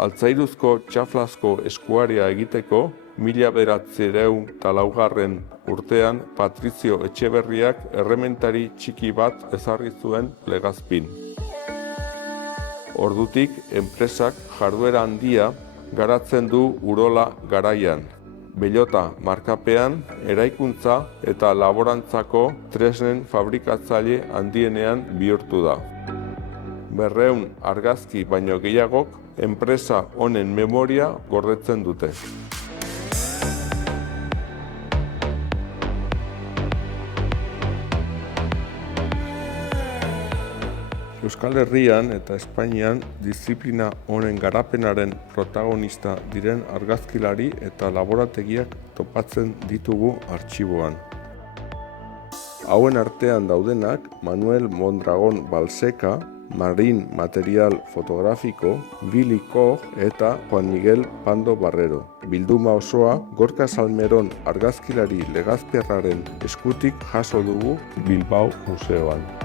Altzairuzko txaflazko eskuaria egiteko, 1904 urtean Patrizio Etxeberriak errementari txiki bat ezarri zuen Legazpin. Ordutik, enpresak jarduera handia garatzen du Urola garaian. Bellota markapean, eraikuntza eta laborantzako tresnen fabrikatzaile handienean bihurtu da. 200 argazki baino gehiagok enpresa honen memoria gordetzen dute. Euskal Herrian eta Espainian diziplina honen garapenaren protagonista diren argazkilari eta laborategiak topatzen ditugu artxiboan. Hauen artean daudenak Manuel Mondragon Balseca, Marin Material Fotográfico, Billy Koch eta Juan Miguel Pando Barrero. Bilduma osoa Gorka Salmeron argazkilari legazpiarraren eskutik jaso dugu Bilbao Museoan.